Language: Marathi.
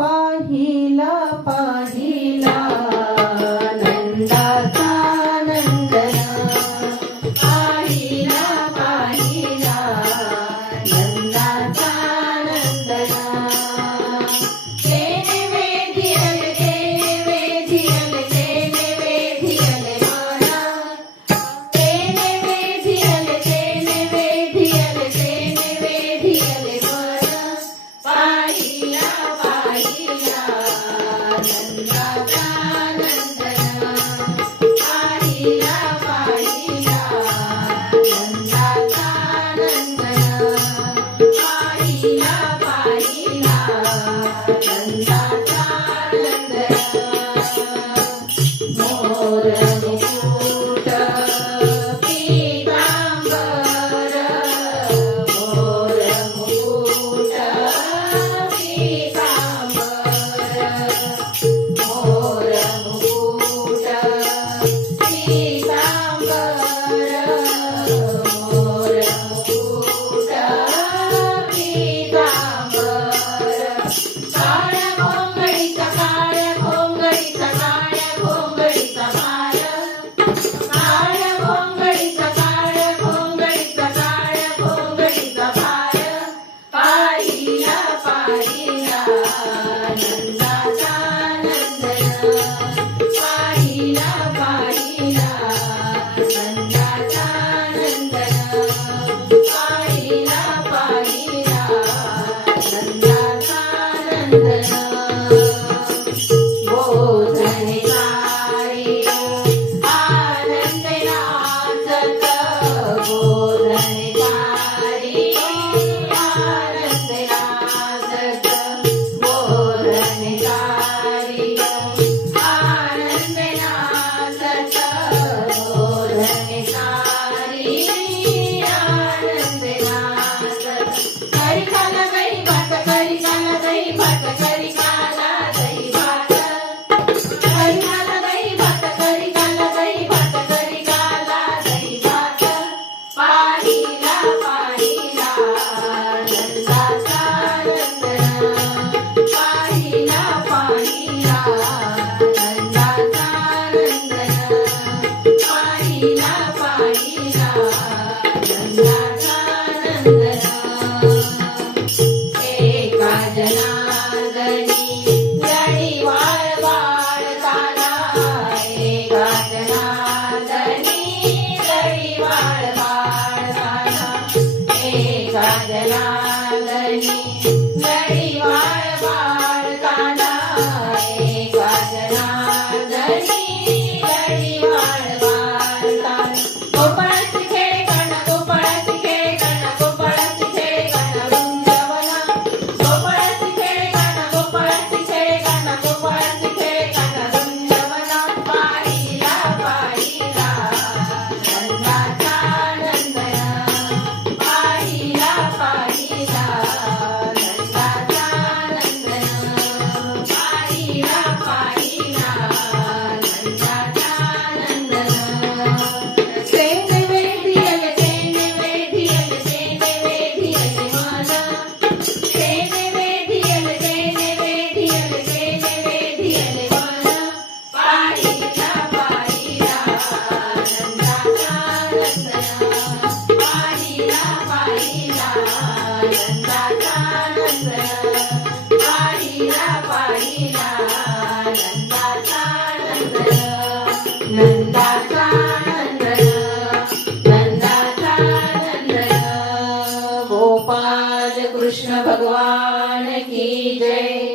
पाहिला पाहिला नंदाचा नंदना पाहिला पाहिला नंदाचा नंदना तेने वेधियल माना तेने वेधियल माना पाहिला पाहिला नंदाचा नंदना पाहिला पाहिला नंदाचा नंदना पाहिला पाहिला नंदाचा नंदना मोर मुकुट पीतांबर मोर मुकुट पीतांबर मोर मुकुट पीतांबर मोर मुकुट पीतांबर काळ्या घोंगडीचा काळ्या घोंगडीचा काळ्या घोंगडीचा मार काळ्या घोंगडीचा काळ्या घोंगडीचा काळ्या घोंगडीचा भार पाहिला पाहिला नंदाचा नंदना पाहिला पाहिला नंदाचा नंदना पाहिला पाहिला नंदाचा नंदना बोधने गाई आनंद नाचत बोधने गाई आनंद नाचत बोधने गाई आनंद नाचत बोधने गाई आनंद नाचत करी खाला दही भात करी खाला दही भात करी खाला दही भात करी खाला दही भात करी खाला दही भात करी खाला दही भात पाहिला पाहिला नंदाचा नंदना पाहिला पाहिला नंदाचा नंदना पाहिला पाहिला नंदाचा नंदना एका जनार्दनी जडी वाळ बाळताना एका जनार्दनी जडी वाळ बाळताना एका जनार्दनी जडी वाळ बाळताना एका जनार्दनी जडी वाळ बाळताना गोपाळाची खेळ करणं गोपाळाची खेळ करणं गोपाळाची खेळ करणं वृंदावना गोपाळाची खेळ करणं गोपाळाची खेळ करणं गोपाळाची खेळ करणं वृंदावना पाहिला पाहिला नंदाचा नंदना पाहिला पाहिला नंदाचा नंदना पाहिला पाहिला नंदाचा नंदना तेने वेधियल माना तेने वेधियल माना पाहिला पाहिला नंदाचा नंदना पाहिला पाहिला नंदाचा नंदना पाहिला पाहिला नंदाचा नंदना नंदाचा नंदना नंदाचा नंदना गोपाल कृष्ण भगवान की जय।